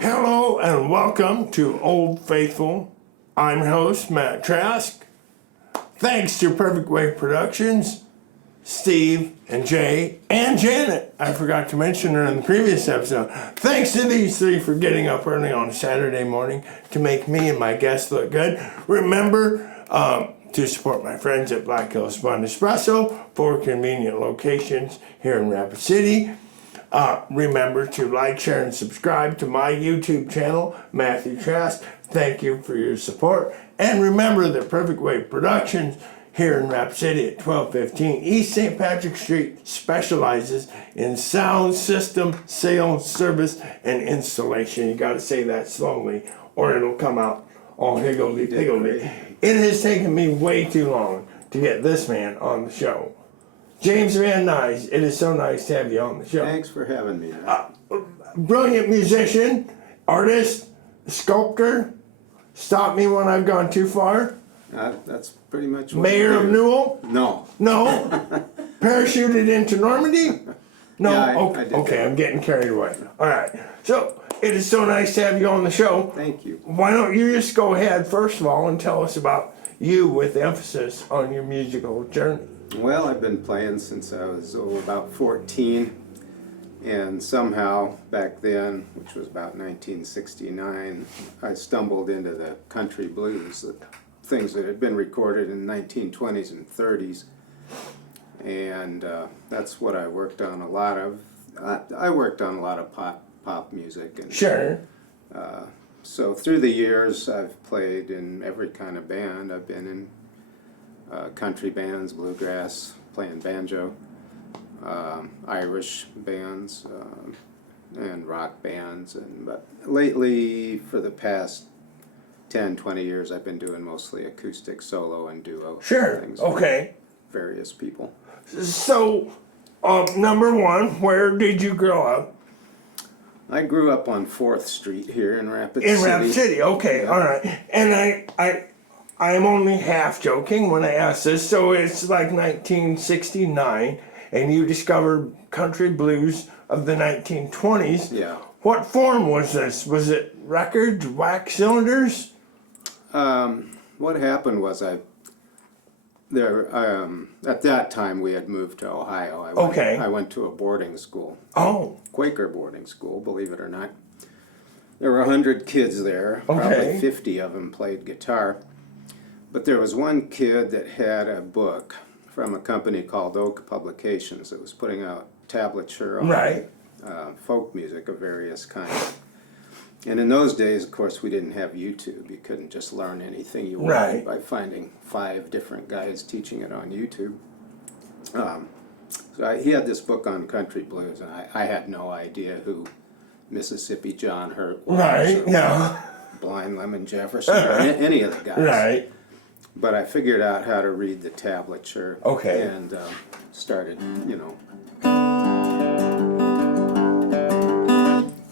Hello and welcome to Old Faithful. I'm your host, Matt Trask. Thanks to Perfect Wave Productions, Steve and Jay and Janet. I forgot to mention her in the previous episode. Thanks to these three for getting up early on a Saturday morning to make me and my guests look good. Remember to support my friends at Black Hills Bond Espresso, 4 convenient locations here in Rapid City. Remember to like, share, and subscribe to my YouTube channel, Matthew Trask. Thank you for your support. And remember that Perfect Wave Productions here in Rapid City at 1215 East St. Patrick Street specializes in sound system, sales, service, and installation. You got to say that slowly or it'll come out all higgledy-piggledy. It has taken me way too long to get this man on the show. James Van Nuys, it is so nice to have you on the show. Thanks for having me. Brilliant musician, artist, sculptor. Stop me when I've gone too far. That's pretty much what Mayor of Newell? No. No? Parachuted into Normandy? No? Yeah, okay, I did okay, that. I'm getting carried away. All right. So, it is so nice to have you on the show. Thank you. Why don't you just go ahead, first of all, and tell us about you with emphasis on your musical journey. Well, I've been playing since I was about 14, and somehow back then, which was about 1969, I stumbled into the country blues, the things that had been recorded in the 1920s and 30s, and that's what I worked on a lot of. I worked on a lot of pop music. And, Sure. So through the years, I've played in every kind of band. I've been in country bands, bluegrass, playing banjo, Irish bands, and rock bands. But lately, for the past 10, 20 years, I've been doing mostly acoustic, solo, and duo Sure. things Okay. with various people. So, number one, where did you grow up? I grew up on 4th Street here in Rapid City. In Rapid City, okay, all right. And I am only half joking when I ask this. So it's like 1969, and you discovered country blues of the 1920s. Yeah. What form was this? Was it records, wax cylinders? What happened was at that time we had moved to Ohio. I went to a boarding school. Oh. Quaker boarding school, believe it or not. There were 100 kids there. Okay. Probably 50 of them played guitar. But there was one kid that had a book from a company called Oak Publications that was putting out tablature on Right. folk music of various kinds. And in those days, of course, we didn't have YouTube. You couldn't just learn anything you wanted Right. by finding 5 different guys teaching it on YouTube. So he had this book on country blues, and I had no idea who Mississippi John Hurt was, Right, or yeah. Blind Lemon Jefferson, or any of the guys. Right. But I figured out how to read the tablature. Okay. And started,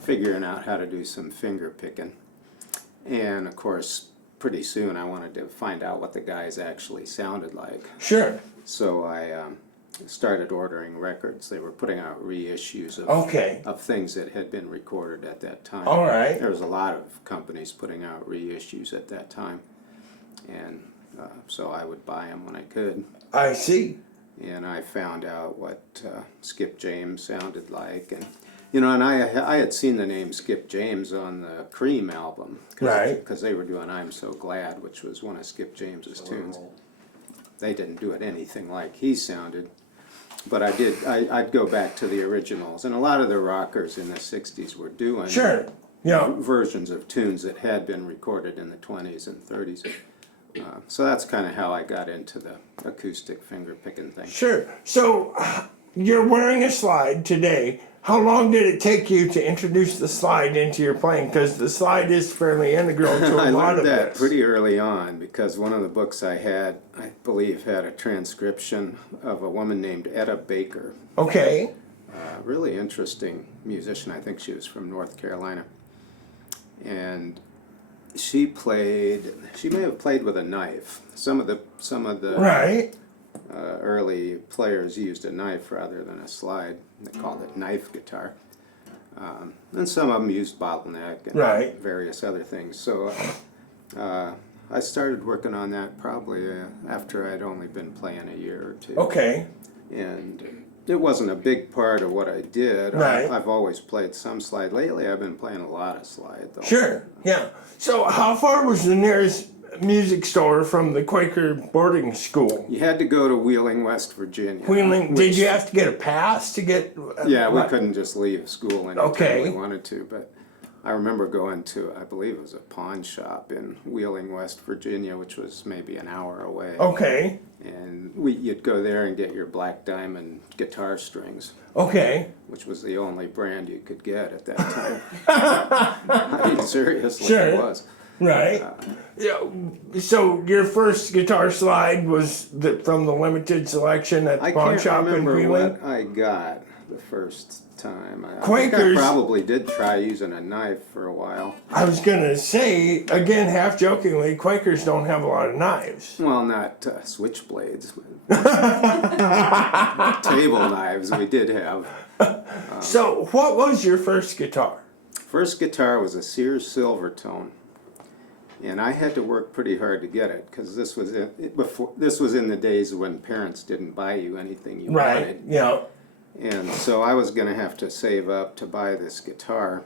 figuring out how to do some finger picking. And of course, pretty soon I wanted to find out what the guys actually sounded like. Sure. So I started ordering records. They were putting out reissues of things that had been recorded at that time. All right. There was a lot of companies putting out reissues at that time. And so I would buy them when I could. I see. And I found out what Skip James sounded like. And I had seen the name Skip James on the Cream album. Right. Because they were doing I'm So Glad, which was one of Skip James's tunes. They didn't do it anything like he sounded. But I'd go back to the originals. And a lot of the rockers in the 60s were doing Sure. Yeah. versions of tunes that had been recorded in the 20s and 30s. So that's kind of how I got into the acoustic finger picking thing. Sure. So you're wearing a slide today. How long did it take you to introduce the slide into your playing? Because the slide is fairly integral to a I lot learned of that this. pretty early on because one of the books I had, I believe, had a transcription of a woman named Etta Baker. Okay. Really interesting musician. I think she was from North Carolina. And she may have played with a knife. Some of the Right. early players used a knife rather than a slide. They called it knife guitar. And some of them used bottleneck and Right. various other things. So I started working on that probably after I'd only been playing a year or two. Okay. And it wasn't a big part of what I did. Right. I've always played some slide. Lately I've been playing a lot of slide though. Sure. Yeah. So how far was the nearest music store from the Quaker boarding school? You had to go to Wheeling, West Virginia. Wheeling. Did you have to get a pass to get? Yeah, we couldn't just leave school anytime Okay. we wanted to, but I remember going to, I believe it was a pawn shop in Wheeling, West Virginia, which was maybe an hour away. Okay. And you'd go there and get your Black Diamond guitar strings, Okay. which was the only brand you could get at that time. I mean, seriously, Sure. it was. Right. Yeah. So your first guitar slide was from the limited selection at the I pawn can't shop in remember Wheeling? what I got the first time. I think I Quakers- probably did try using a knife for a while. I was gonna say again, half jokingly, Quakers don't have a lot of knives. Well, not switchblades, but table knives we did have. So what was your first guitar? First guitar was a Sears Silvertone, and I had to work pretty hard to get it because this was in the days when parents didn't buy you anything you Right. wanted, Yeah. and so I was going to have to save up to buy this guitar,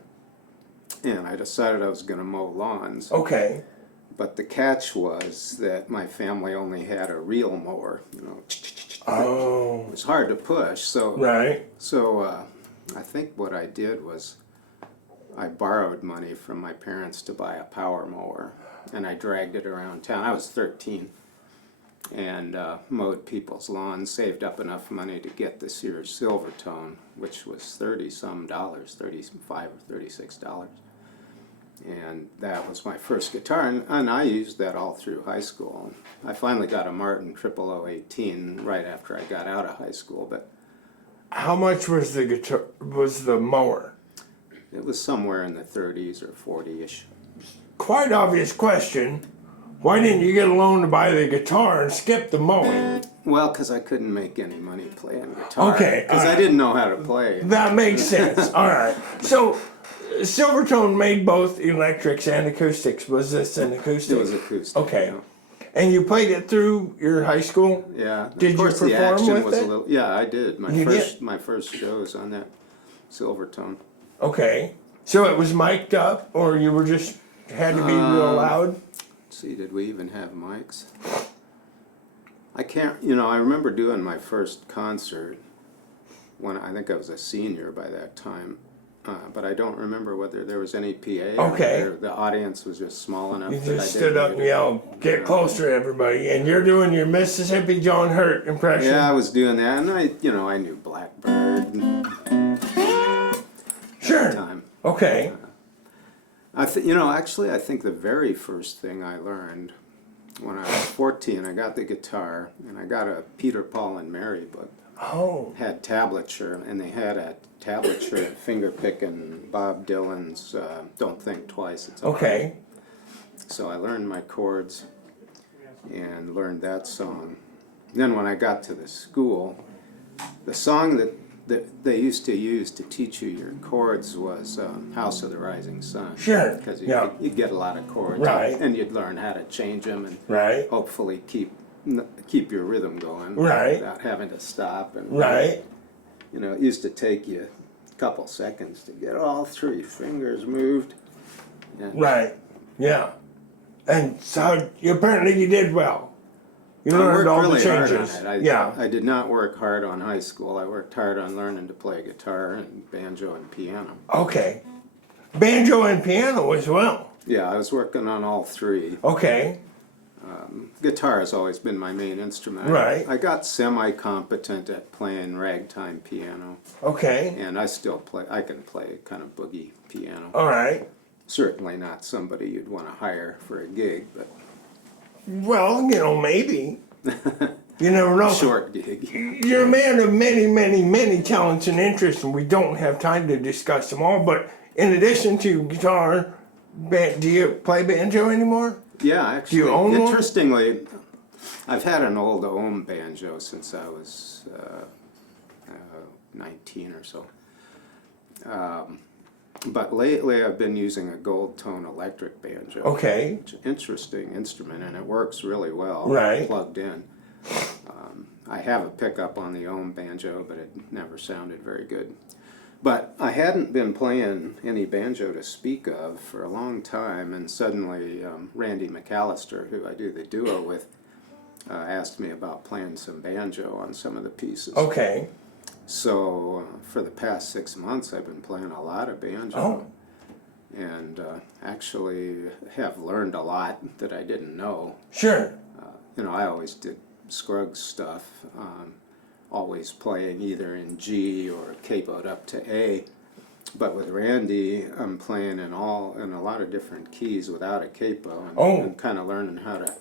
and I decided I was going to mow lawns. Okay. But the catch was that my family only had a reel mower. You know, Oh. it was hard to push, so Right. I think what I did was I borrowed money from my parents to buy a power mower, and I dragged it around town. I was 13, and mowed people's lawns, saved up enough money to get the Sears Silvertone, which was $30-some, $35 or $36. And that was my first guitar, and I used that all through high school. I finally got a Martin 00018 right after I got out of high school, but How much was the guitar? Was the mower? it was somewhere in the 30s or 40-ish. Quite obvious question. Why didn't you get a loan to buy the guitar and skip the mowing? Well, because I couldn't make any money playing guitar. Okay, Because I didn't know how to play. That makes sense. All right. So Silvertone made both electrics and acoustics. Was this an acoustic? It was acoustic. Okay. You know. And you played it through your high school? Yeah. Did of course, you the perform action with was it? a little. Yeah, I did. You did? My first shows on that Silvertone. Okay. So it was mic'd up, or you were just had to be real loud? Let's see, did we even have mics? I can't. You know, I remember doing my first concert when I think I was a senior by that time. But I don't remember whether there was any PA. Okay. Or the audience was just small enough You that I just didn't stood up need and yelled, "Get closer, everybody!" And you're doing your Mississippi John Hurt impression. Yeah, I was doing that, and I knew Blackbird. Sure. At the time. Okay. Actually, I think the very first thing I learned when I was 14, I got the guitar, and I got a Peter, Paul, and Mary book. Oh. Had tablature, and they had a tablature at fingerpicking Bob Dylan's "Don't Think Twice." It's Okay. So I learned my chords and learned that song. Then when I got to the school, the song that they used to use to teach you your chords was "House of the Rising Sun." Sure. Because Yeah. you'd get a lot of chords, Right. and you'd learn how to change them and Right. hopefully keep your rhythm going Right. without having to stop. And Right. it used to take you a couple seconds to get all three fingers moved. And Right. Yeah. And so apparently you did well. You I learned worked all really the hard changes. on it. Yeah. I did not work hard on high school. I worked hard on learning to play guitar and banjo and piano. Okay. Banjo and piano as well. Yeah, I was working on all three. Okay. Guitar has always been my main instrument. Right. I got semi-competent at playing ragtime piano, Okay. and I still play. I can play kind of boogie piano. All right. Certainly not somebody you'd want to hire for a gig, but Well, maybe. You never know. short gig. You're a man of many, many, many talents and interests, and we don't have time to discuss them all. But in addition to guitar, do you play banjo anymore? Yeah, actually. Do you own one? Interestingly, I've had an old ohm banjo since I was 19 or so. But lately I've been using a gold tone electric banjo. Okay. It's an interesting instrument, and it works really well. Right. Plugged in. I have a pickup on the ohm banjo, but it never sounded very good. But I hadn't been playing any banjo to speak of for a long time, and suddenly Randy McAllister, who I do the duo with, asked me about playing some banjo on some of the pieces. Okay. So for the past 6 months, I've been playing a lot of banjo. Oh. And actually have learned a lot that I didn't know. Sure. You know, I always did Scruggs stuff, always playing either in G or capoed up to A. But with Randy, I'm playing in a lot of different keys without a capo, and kind of learning how to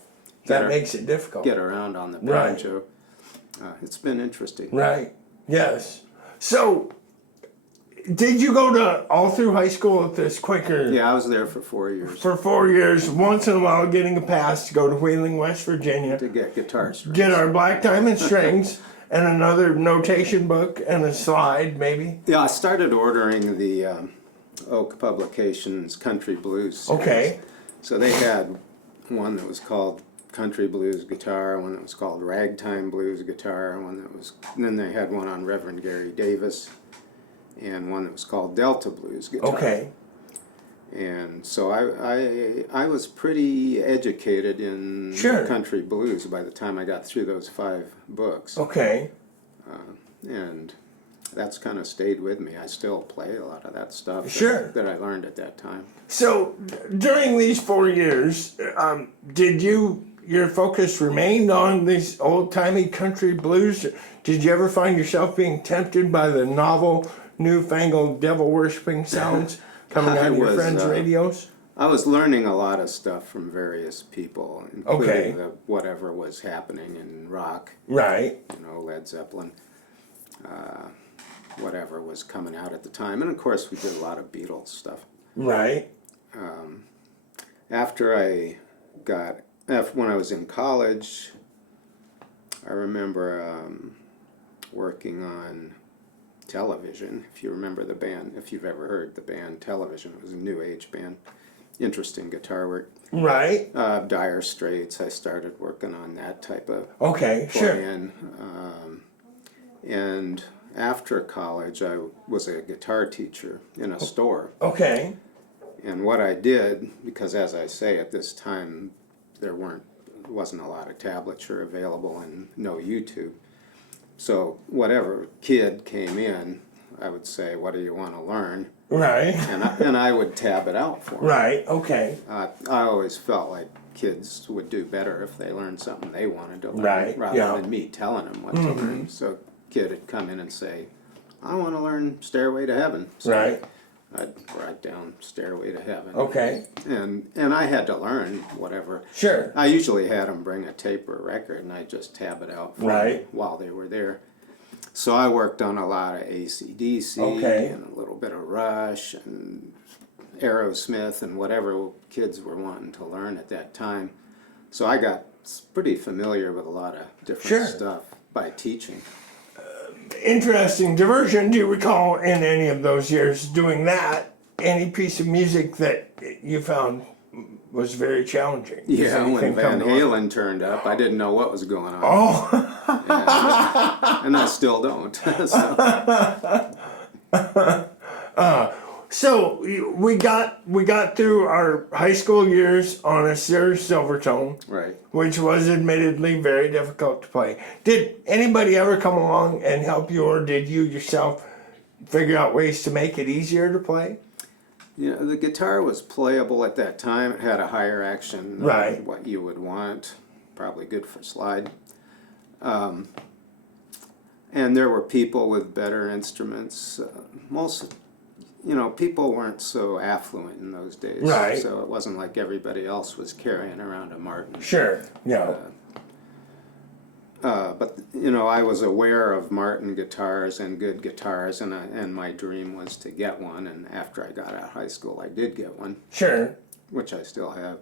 that makes it difficult. Get around on the banjo. Right. It's been interesting. Right. Yes. So, did you go to all through high school at this Quaker? Yeah, I was there for 4 years. For 4 years, once in a while getting a pass to go to Wheeling, West Virginia. To get guitar strings. Get our black diamond strings and another notation book and a slide, maybe. Yeah, I started ordering the Oak Publications Country Blues series. Okay. So they had one that was called Country Blues Guitar, one that was called Ragtime Blues Guitar, and then they had one on Reverend Gary Davis, and one that was called Delta Blues Guitar. Okay. And so I was pretty educated in country blues by the time I got through those 5 books. Okay. And that's kind of stayed with me. I still play a lot of that stuff that I learned at that time. So during these 4 years, did your focus remain on these old-timey country blues? Did you ever find yourself being tempted by the novel, newfangled, devil-worshipping sounds coming out of your friends' radios? I was learning a lot of stuff from various people, including whatever was happening in rock. Right. You know, Led Zeppelin, whatever was coming out at the time. And of course, we did a lot of Beatles stuff. Right. When I was in college, I remember working on Television, if you remember the band, if you've ever heard the band Television. It was a new age band. Interesting guitar work. Right. Dire Straits, I started working on that type of playing. And after college, I was a guitar teacher in a store. Okay. And what I did, because as I say, at this time, there wasn't a lot of tablature available and no YouTube. So whatever kid came in, I would say, "What do you want to learn?" Right. And I would tab it out for them. Right. Okay. I always felt like kids would do better if they learned something they wanted to learn, rather than me telling them what to learn. So a kid would come in and say, "I want to learn Stairway to Heaven." So right. I'd write down Stairway to Heaven. Okay. And I had to learn whatever. Sure. I usually had them bring a tape or a record, and I'd just tab it out for them while they were there. So I worked on a lot of AC/DC and a little bit of Rush and Aerosmith and whatever kids were wanting to learn at that time. So I got pretty familiar with a lot of different stuff by teaching. Interesting diversion. Do you recall in any of those years doing that, any piece of music that you found was very challenging? Yeah, when Van Halen turned up, I didn't know what was going on. And I still don't. So we got through our high school years on a Sears Silvertone, right, which was admittedly very difficult to play. Did anybody ever come along and help you, or did you yourself figure out ways to make it easier to play? You know, the guitar was playable at that time. It had a higher action than what you would want. Probably good for slide. And there were people with better instruments. People weren't so affluent in those days. Right. So it wasn't like everybody else was carrying around a Martin. Sure, yeah. But I was aware of Martin guitars and good guitars, and my dream was to get one. And after I got out of high school, I did get one. Sure. Which I still have.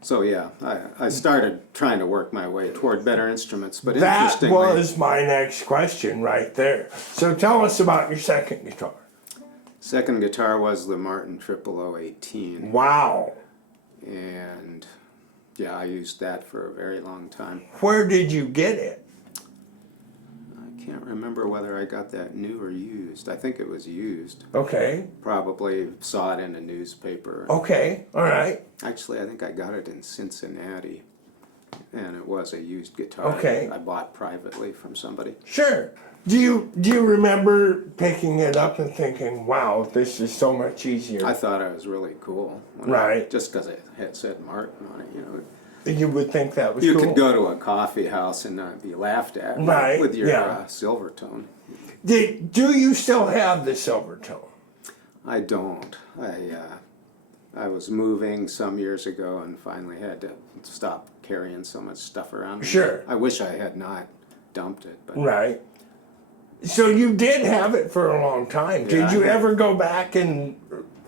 So yeah, I started trying to work my way toward better instruments, but That interestingly, was my next question right there. So tell us about your second guitar. second guitar was the Martin 0018, Wow. and yeah, I used that for a very long time. Where did you get it? I can't remember whether I got that new or used. I think it was used. Okay. Probably saw it in a newspaper. Okay. All right. Actually, I think I got it in Cincinnati, and it was a used guitar Okay. I bought privately from somebody. Sure. Do you remember picking it up and thinking, "Wow, this is so much easier"? I thought it was really cool. Right. Just because it had said Martin on it, you know. You would think that was You cool. could go to a coffee house and not be laughed at Right, with your yeah. Silvertone. Do you still have the Silvertone? I don't. I was moving some years ago and finally had to stop carrying so much stuff around. Sure. I wish I had not dumped it, but Right. So you did have it for a long time. Yeah, Did you I did. ever go back and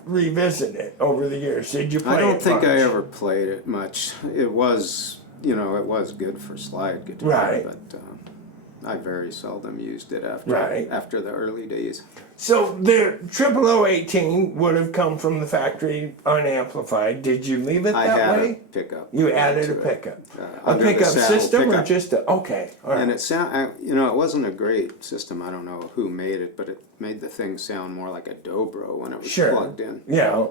revisit it over the years? Did you play I don't it think I much? ever played it much. It was, it was good for slide guitar, Right. but I very seldom used it Right. after the early days. So the 0018 would have come from the factory unamplified. Did you leave it I that had way? a pickup. You added a to it. pickup. A Under the pickup saddle system or pickup. just a, okay, all right. And it wasn't a great system. I don't know who made it, but it made the thing sound more like a dobro when it was Sure. plugged in. Yeah,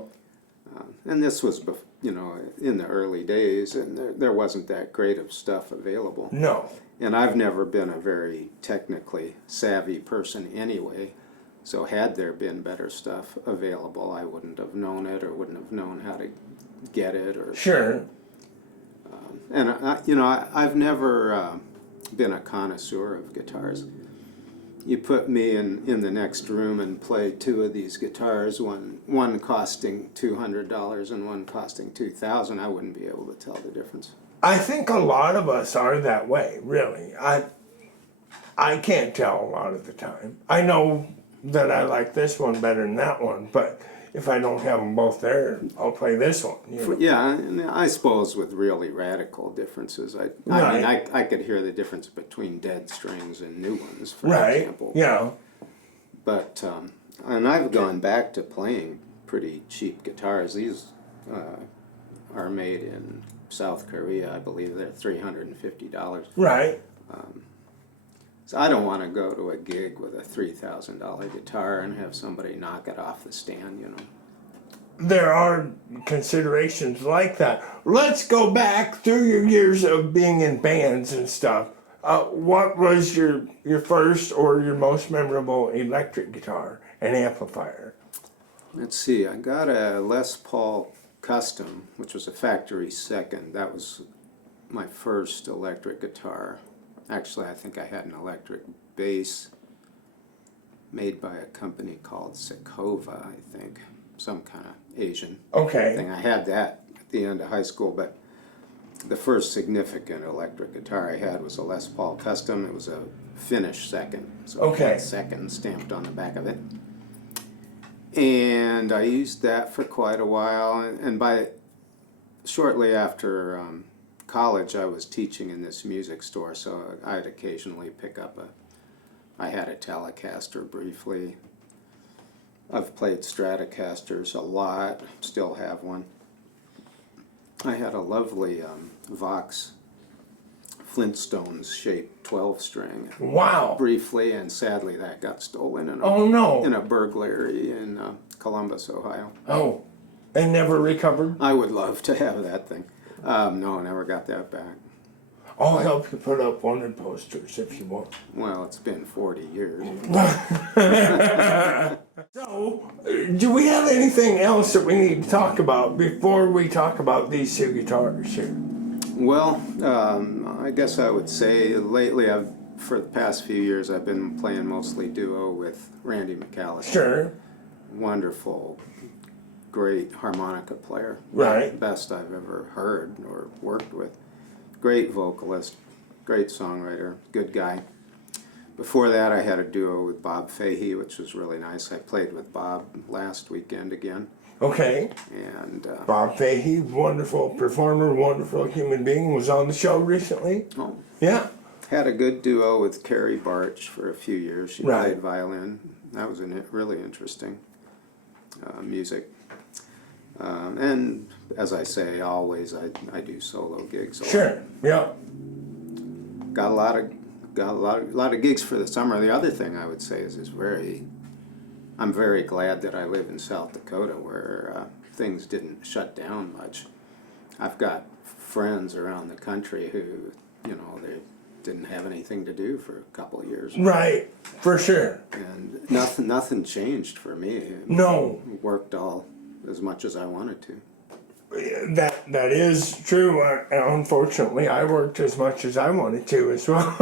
And this was, in the early days, and there wasn't that great of stuff available. no. And I've never been a very technically savvy person anyway, so had there been better stuff available, I wouldn't have known it or wouldn't have known how to get it. Or Sure. And I've never been a connoisseur of guitars. You put me in the next room and play two of these guitars, one costing $200 and one costing $2,000, I wouldn't be able to tell the difference. I think a lot of us are that way, really. I can't tell a lot of the time. I know that I like this one better than that one, but if I don't have them both there, I'll play this one. You know? Yeah, and I suppose with really radical differences, I mean, I could hear the difference between dead strings and new ones, for Right, example. yeah. But, and I've gone back to playing pretty cheap guitars. These are made in South Korea, I believe. They're $350. Right. So I don't want to go to a gig with a $3,000 guitar and have somebody knock it off the stand, There are considerations like that. Let's go back through your years of being in bands and stuff. What was your first or your most memorable electric guitar and amplifier? Let's see, I got a Les Paul Custom, which was a factory second. That was my first electric guitar. Actually, I think I had an electric bass made by a company called Sakova, I think. Some kind of Asian Okay. thing. I had that at the end of high school, but the first significant electric guitar I had was a Les Paul Custom. It was a Finnish second, so it Okay. had second stamped on the back of it. And I used that for quite a while, and shortly after college, I was teaching in this music store, so I'd occasionally pick up I had a Telecaster briefly. I've played Stratocasters a lot, still have one. I had a lovely Vox Flintstones shaped 12-string Wow. briefly, and sadly that got stolen in Oh no. a burglary in Columbus, Ohio. Oh. And never recovered? I would love to have that thing. No, I never got that back. I'll help you put up wanted posters if you want. Well, it's been 40 years. So, do we have anything else that we need to talk about before we talk about these two guitars here? Well, I guess I would say lately, for the past few years, I've been playing mostly duo with Randy McAllister. Sure. Wonderful, great harmonica player. Right. Best I've ever heard or worked with. Great vocalist, great songwriter, good guy. Before that, I had a duo with Bob Fahey, which was really nice. I played with Bob last weekend again. Okay. And Bob Fahey, wonderful performer, wonderful human being, was on the show recently. oh, Yeah. had a good duo with Carrie Barch for a few years. She Right. played violin. That was really interesting music. And as I say, always I do solo gigs. Sure. Yeah. Got a lot of gigs for the summer. The other thing I would say is I'm very glad that I live in South Dakota where things didn't shut down much. I've got friends around the country who, they didn't have anything to do for a couple of years. Right. For sure. And nothing changed for me. No. Worked all as much as I wanted to. That is true. Unfortunately, I worked as much as I wanted to as well.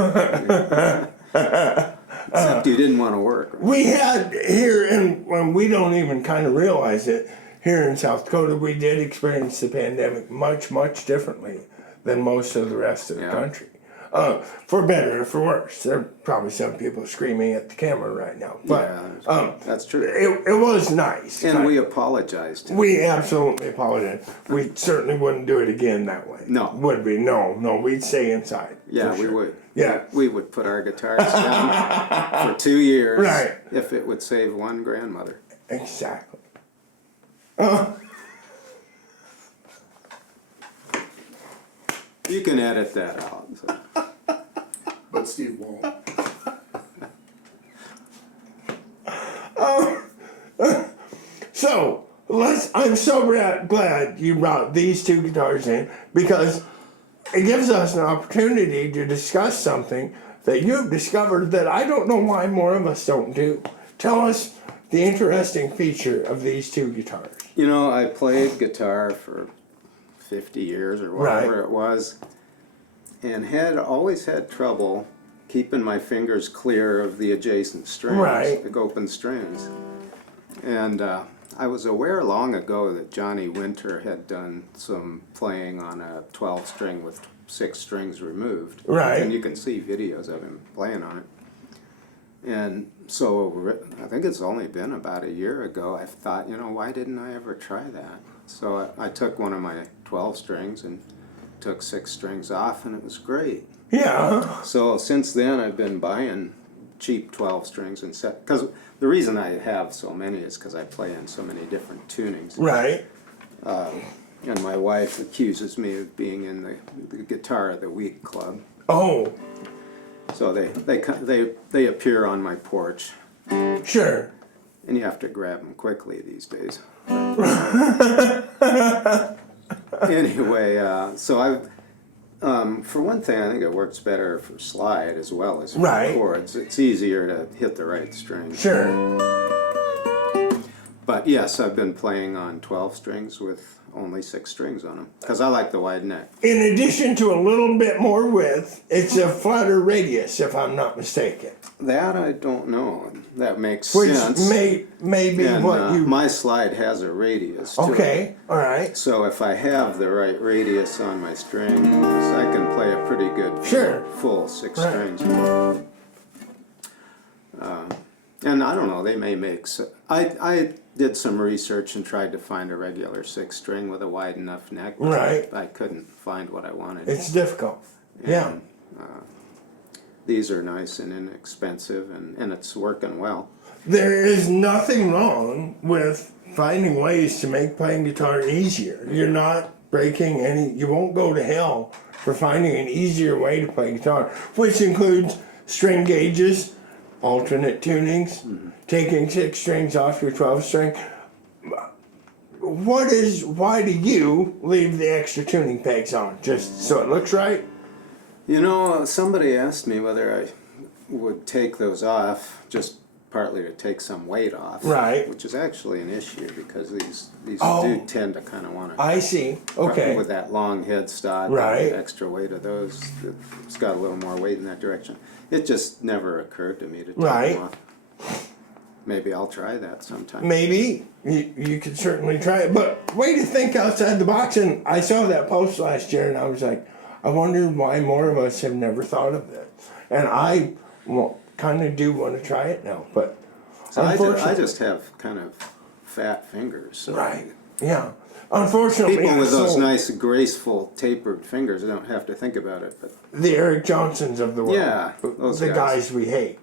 Except you didn't want to work. Right? We had here, and when we don't even kind of realize it, here in South Dakota, we did experience the pandemic much, much differently than most of the rest of the country. For better or for worse. There are probably some people screaming at the camera right now. But that's true. It was nice. And we apologized. We absolutely apologize. We certainly wouldn't do it again that way. No. Would we? No, we'd stay inside. Yeah, for we sure. would. Yeah. We would put our guitars down for 2 years Right. if it would save one grandmother. Exactly. You can edit that out. So. But Steve won't. So I'm so glad you brought these two guitars in, because it gives us an opportunity to discuss something that you've discovered that I don't know why more of us don't do. Tell us the interesting feature of these two guitars. I played guitar for 50 years or whatever it was, and always had trouble keeping my fingers clear of the adjacent strings, the open strings. And I was aware long ago that Johnny Winter had done some playing on a 12-string with 6 strings removed. Right. And you can see videos of him playing on it. And so I think it's only been about a year ago, I thought, why didn't I ever try that? So I took one of my 12 strings and took 6 strings off, and it was great. Yeah. So since then I've been buying cheap 12 strings and set, because the reason I have so many is because I play in so many different tunings. Right. And my wife accuses me of being in the Guitar of the Week club. Oh, So they appear on my porch, sure. and you have to grab them quickly these days. Anyway, so I've for one thing, I think it works better for slide as well as for chords. It's easier to hit the right string. Sure. But yes, I've been playing on 12 strings with only 6 strings on them because I like the wide neck. In addition to a little bit more width, it's a flatter radius, if I'm not mistaken. That I don't know. That makes Which sense. may be And, what you... my slide has a radius too. Okay, all right. So if I have the right radius on my strings, I can play a pretty good full 6 strings. And I don't know, they may make... I did some research and tried to find a regular 6 string with a wide enough neck. Right. I couldn't find what I wanted. It's difficult. Yeah. These are nice and inexpensive, and it's working well. There is nothing wrong with finding ways to make playing guitar easier. You're not breaking any... You won't go to hell for finding an easier way to play guitar, which includes string gauges, alternate tunings, taking 6 strings off your 12 string. Why do you leave the extra tuning pegs on? Just so it looks right? Somebody asked me whether I would take those off, just partly to take some weight off. Right. Which is actually an issue because these do tend to kind of want to... I see. Okay. With that long headstock, right. The extra weight of those, it's got a little more weight in that direction. It just never occurred to me to take them off. Maybe I'll try that sometime. Maybe. You could certainly try it. But way to think outside the box. And I saw that post last year and I was like, I wonder why more of us have never thought of this. And I kind of do want to try it now. But so I just have kind of fat fingers. So Right. Yeah. Unfortunately, people I with those sold nice, graceful, tapered fingers don't have to think about it. But the Eric Johnsons of the world. Yeah, those the guys. we hate.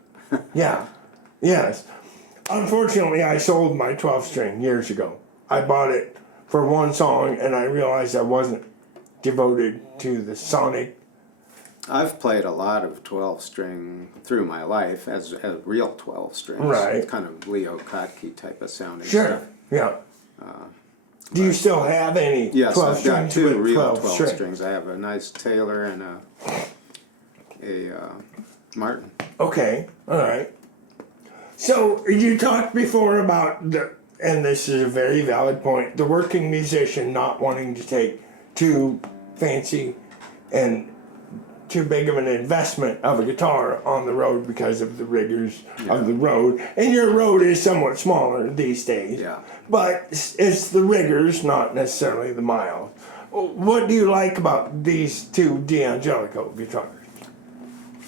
Yeah. Yes. Unfortunately, I sold my 12-string years ago. I bought it for one song, and I realized I wasn't devoted to the sonic. I've played a lot of 12-string through my life as real 12 strings. Right. Kind of Leo Kottke type of sounding Sure. stuff. Yeah. Do you still have any Yes, 12 I've got strings two with real 12 12 strings? strings. I have a nice Taylor and a Martin. Okay, all right. So you talked before about and this is a very valid point, the working musician not wanting to take too fancy and too big of an investment of a guitar on the road because of the rigors of the road. And your road is somewhat smaller these days. Yeah. But it's the rigors, not necessarily the miles. What do you like about these two D'Angelico guitars?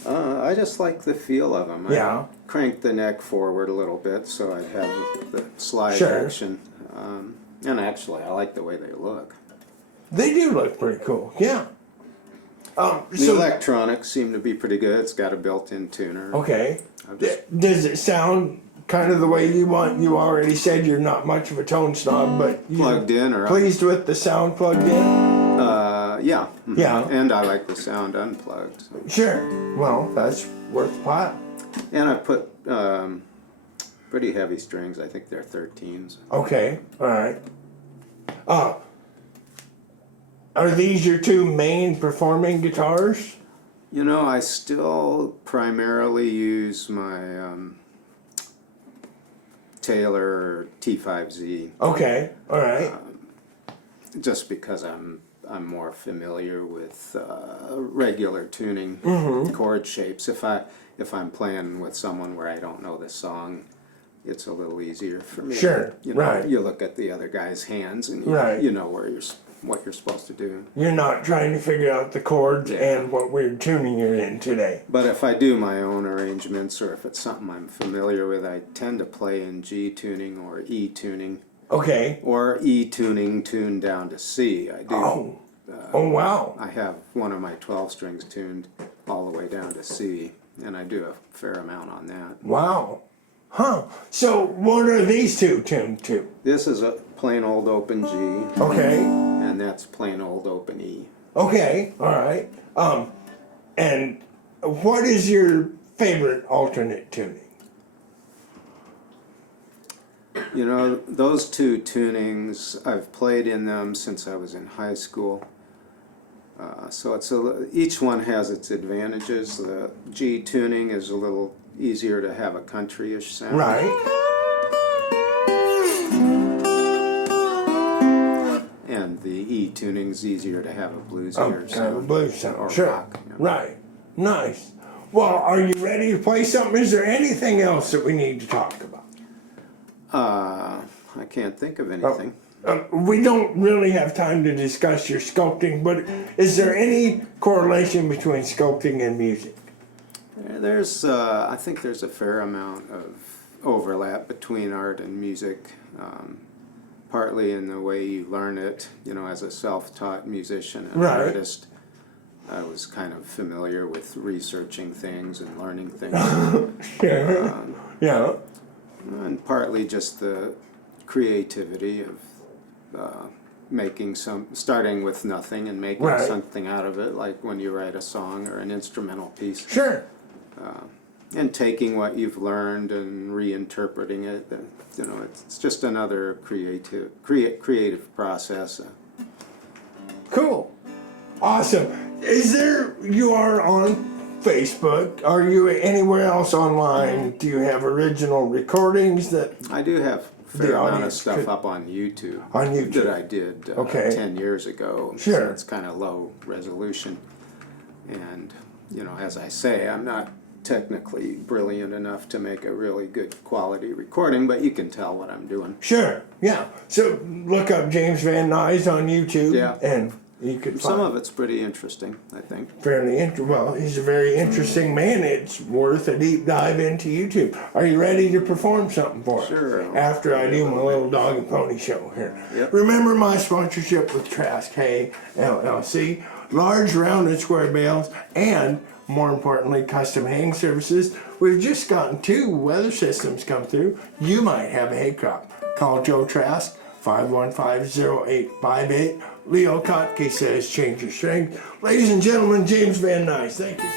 I just like the feel of them. Yeah. I cranked the neck forward a little bit so I'd have the slide Sure. action. And actually, I like the way they look. They do look pretty cool, yeah. The electronics seem to be pretty good. It's got a built-in tuner. Okay. I've just- Does it sound kind of the way you want? You already said you're not much of a tone snob, but you're Plugged in or pleased with the sound plugged in? yeah. Mhm. Yeah. And I like the sound unplugged. So. Sure. Well, that's worth a pot. And I put pretty heavy strings. I think they're 13s. Okay. All right. Are these your two main performing guitars? You know, I still primarily use my Taylor T5Z Okay. All right. just because I'm more familiar with regular tuning chord shapes. If I'm playing with someone where I don't know the song, it's a little easier for me. Sure, You know, right. You look at the other guy's hands and Right. you know what you're supposed to do. You're not trying to figure out the chords and what weird tuning you're in today. But if I do my own arrangements or if it's something I'm familiar with, I tend to play in G tuning or E tuning. Okay. Or E tuning tuned down to C. I do. Oh. Oh, wow. I have one of my 12 strings tuned all the way down to C, and I do a fair amount on that. Wow. Huh. So what are these two tuned to? This is a plain old open G, Okay. and that's plain old open E. Okay. All right. And what is your favorite alternate tuning? You know, those two tunings, I've played in them since I was in high school. So each one has its advantages. The G tuning is a little easier to have a country-ish sound. Right. And the E tuning's easier to have a bluesier Kind of a sound. blues sound. Or Sure. rock, you know. Right. Nice. Well, are you ready to play something? Is there anything else that we need to talk about? I can't think of anything. We don't really have time to discuss your sculpting, but is there any correlation between sculpting and music? I think there's a fair amount of overlap between art and music, partly in the way you learn it. You know, as a self-taught musician and Right. artist, I was kind of familiar with researching things and learning things, Sure. Yeah. and partly just the creativity of starting with nothing and making Right. something out of it, like when you write a song or an instrumental piece. Sure. And taking what you've learned and reinterpreting it. You know, it's just another creative process. Cool. Awesome. You are on Facebook. Are you anywhere else online? Do you have original recordings that I do have a The fair amount of audience stuff could- up on YouTube. On YouTube. That I did Okay. 10 years ago. Sure. So it's kind of low resolution. And, you know, as I say, I'm not technically brilliant enough to make a really good quality recording, but you can tell what I'm doing. Sure, yeah. So look up James Van Nuys on YouTube Yeah. and you could Some find. of it's pretty interesting, I think. Well, he's a very interesting man. It's worth a deep dive into YouTube. Are you ready to perform something for us? Sure. After I do my little dog and pony show here. Yep. Remember my sponsorship with Trask Hay LLC, large rounded square bales, and more importantly, custom haying services. We've just gotten 2 weather systems come through. You might have a hay crop. Call Joe Trask, 515-0858. Leo Kotke says, change your strength. Ladies and gentlemen, James Van Nuys. Thank you.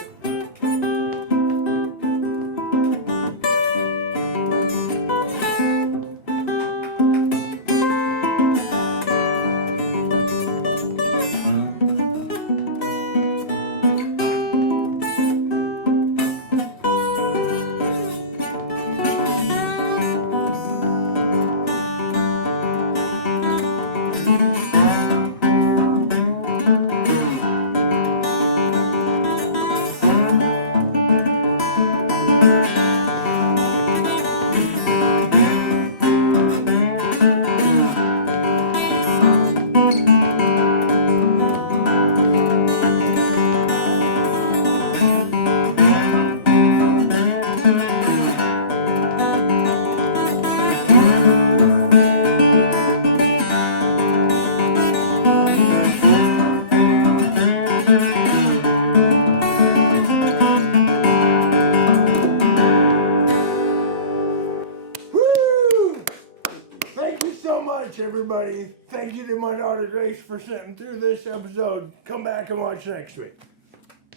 Thank you so much, everybody. Thank you to my daughter Grace for sitting through this episode. Come back and watch next week.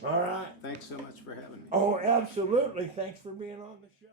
All right. Thanks so much for having me. Oh, absolutely. Thanks for being on the show.